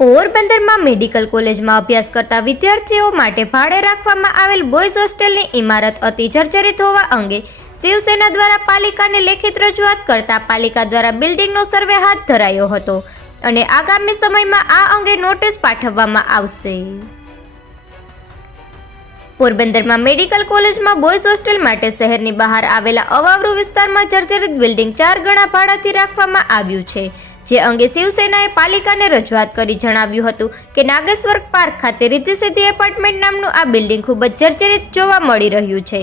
પોરબંદરમાં મેડિકલ કોલેજમાં અભ્યાસ કરતા વિદ્યાર્થીઓ માટે ભાડે રાખવામાં આવેલ બોયઝ હોસ્ટેલની ઇમારત અતિ જર્જરિત હોવા અંગે શિવસેના દ્વારા પાલિકાને લેખિત રજૂઆત કરતા પાલિકા દ્વારા બિલ્ડિંગનો સર્વે હાથ ધરાયો હતો અને આગામી સમયમાં આ અંગે નોટિસ પાઠવવામાં આવશે. પોરબંદરમાં મેડિકલ કોલેજમાં બોયઝ હોસ્ટેલ માટે શહેરની બહાર આવેલા અવાવરુ વિસ્તારમાં જર્જરિત બિલ્ડિંગ ચાર ગણા ભાડાથી રાખવામાં આવ્યું છે. જે અંગે શિવસેનાએ પાલિકાને રજૂઆત કરી જણાવ્યું હતું કે નાગેશ્વર પાર્ક ખાતે રીતિસિદ્ધિ સિદ્ધિ એપાર્ટમેન્ટ નામનું આ બિલ્ડિંગ ખૂબ જ જર્જરિત જોવા મળી રહ્યું છે.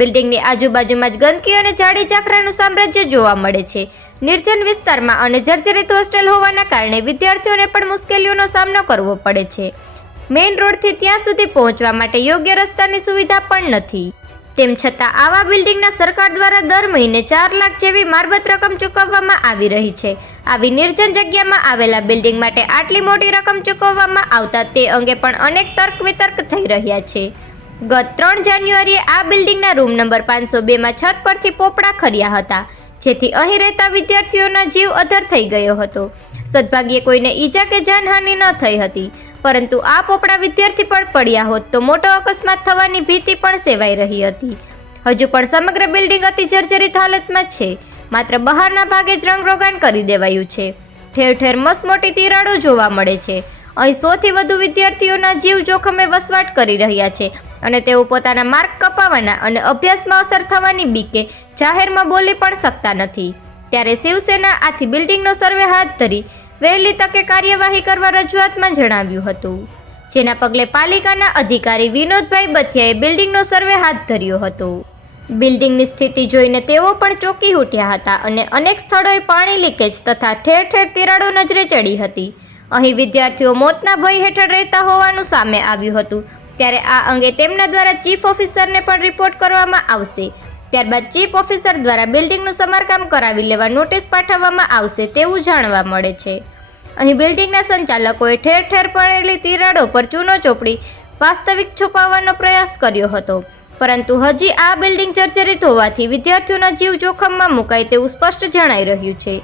બિલ્ડિંગની આજુબાજુમાં જ ગંદકી અને જાડી ચાકરાનું સામ્રાજ્ય જોવા મળે છે. નિર્જન વિસ્તારમાં અને જર્જરિત હોસ્ટેલ હોવાના કારણે વિદ્યાર્થીઓને પણ મુશ્કેલીઓનો સામનો કરવો પડે છે. મેઇન રોડથી ત્યાં સુધી પહોંચવા માટે યોગ્ય રસ્તાની સુવિધા પણ નથી. તેમ છતાં આવા બિલ્ડિંગના સરકાર દ્વારા દર મહિને ચાર લાખ જેવી મારબત રકમ ચૂકવવામાં આવી રહી છે. આવી નિર્જન જગ્યામાં આવેલા બિલ્ડિંગ માટે આટલી મોટી રકમ ચૂકવવામાં આવતા તે અંગે પણ અનેક તર્ક વિતર્ક થઈ રહ્યા છે. ગત ત્રણ જાન્યુઆરીએ આ બિલ્ડિંગના રૂમ નંબર પાંચસો બેમાં છત પરથી પોપડા ખર્યા હતા, જેથી અહીં રહેતા વિદ્યાર્થીઓના જીવ અધર થઈ ગયો હતો. સદભાગ્યે કોઈને ઈજા કે જાનહાનિ ન થઈ હતી. પરંતુ આ પોપડા વિદ્યાર્થી પણ પડ્યા હોત તો મોટો અકસ્માત થવાની ભીતિ પણ સેવાઈ રહી હતી. હજુ પણ સમગ્ર બિલ્ડિંગ અતિ જર્જરિત હાલતમાં છે. માત્ર બહારના ભાગે જ રંગરોગાન કરી દેવાયું છે. ઠેર ઠેર મસમોટી તિરાડો જોવા મળે છે. અહીં સોથી વધુ વિદ્યાર્થીઓના જીવ જોખમે વસવાટ કરી રહ્યા છે અને તેઓ પોતાના માર્ક કપાવવાના અને અભ્યાસમાં અસર થવાની બીકે જાહેરમાં બોલી પણ શકતા નથી. ત્યારે શિવસેના આથી બિલ્ડિંગનો સર્વે હાથ ધરી વહેલી તકે કાર્યવાહી કરવા રજૂઆતમાં જણાવ્યું હતું. જેના પગલે પાલિકાના અધિકારી વિનોદભાઈ બથિયાએ બિલ્ડિંગનો સર્વે હાથ ધર્યો હતો. બિલ્ડિંગની સ્થિતિ જોઈને તેઓ પણ ચોંકી ઉઠ્યા હતા અને અનેક સ્થળોએ પાણી લીકેજ તથા ઠેર ઠેર તિરાડો નજરે ચડી હતી. અહીં વિદ્યાર્થીઓ મોતના ભય હેઠળ રહેતા હોવાનું સામે આવ્યું હતું. ત્યારે આ અંગે તેમના દ્વારા ચીફ ઓફિસરને પણ રિપોર્ટ કરવામાં આવશે. ત્યારબાદ ચીફ ઓફિસર દ્વારા બિલ્ડિંગનું સમારકામ કરાવી લેવા નોટિસ પાઠવવામાં આવશે તેવું જાણવા મળે છે. અહીં બિલ્ડિંગના સંચાલકોએ ઠેર ઠેર પડેલી તિરાડો પર ચૂનો ચોપડી વાસ્તવિક છુપાવવાનો પ્રયાસ કર્યો હતો. પરંતુ હજી આ બિલ્ડિંગ જર્જરિત હોવાથી વિદ્યાર્થીઓના જીવ જોખમમાં મુકાય તેવું સ્પષ્ટ જણાઈ રહ્યું છે.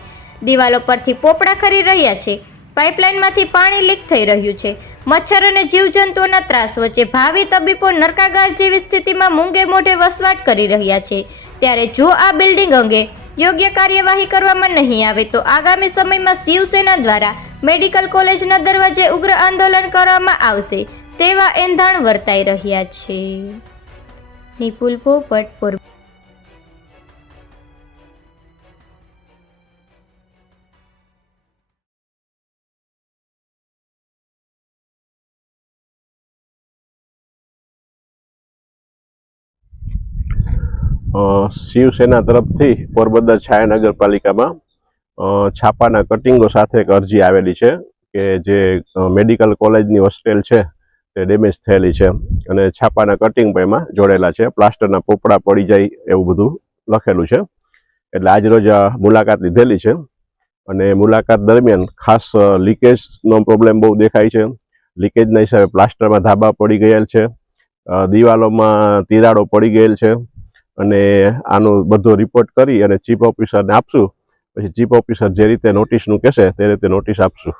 દિવાલો પરથી પોપડા ખરી રહ્યા છે. પાઇપલાઇનમાંથી પાણી લીક થઈ રહ્યું છે. મચ્છર અને જીવજંતુઓના ત્રાસ વચ્ચે ભાવિ તબીબો નરકાગાર જેવી સ્થિતિમાં મૂંગે મોઢે વસવાટ કરી રહ્યા છે. ત્યારે જો આ બિલ્ડિંગ અંગે યોગ્ય કાર્યવાહી કરવામાં નહીં આવે તો આગામી સમયમાં શિવસેના દ્વારા મેડિકલ કોલેજના દરવાજે ઉગ્ર આંદોલન કરવામાં આવશે, તેવા એંધાણ વર્તાઈ રહ્યા છે. નિપુલ પોપટ શિવસેના તરફથી પોરબંદર છાયા નગરપાલિકામાં છાપાના કટિંગો સાથે એક અરજી આવેલી છે કે જે મેડિકલ કોલેજની હોસ્ટેલ છે તે ડેમેજ થયેલી છે અને છાપાના કટિંગ પણ એમાં જોડેલા છે. પ્લાસ્ટરના પોપડા પડી જાય એવું બધું લખેલું છે. એટલે આજરોજ મુલાકાત લીધેલી છે અને મુલાકાત દરમિયાન ખાસ લીકેજનો પ્રોબ્લેમ બહુ દેખાય છે. લીકેજના હિસાબે પ્લાસ્ટરમાં ધાબા પડી ગયેલ છે. દિવાલોમાં તિરાડો પડી ગયેલ છે. અને આનો બધો રિપોર્ટ કરી અને ચીફ ઓફિસરને આપશું. પછી ચીફ ઓફિસર જે રીતે નોટિસનું કહેશે તે રીતે નોટિસ આપશું.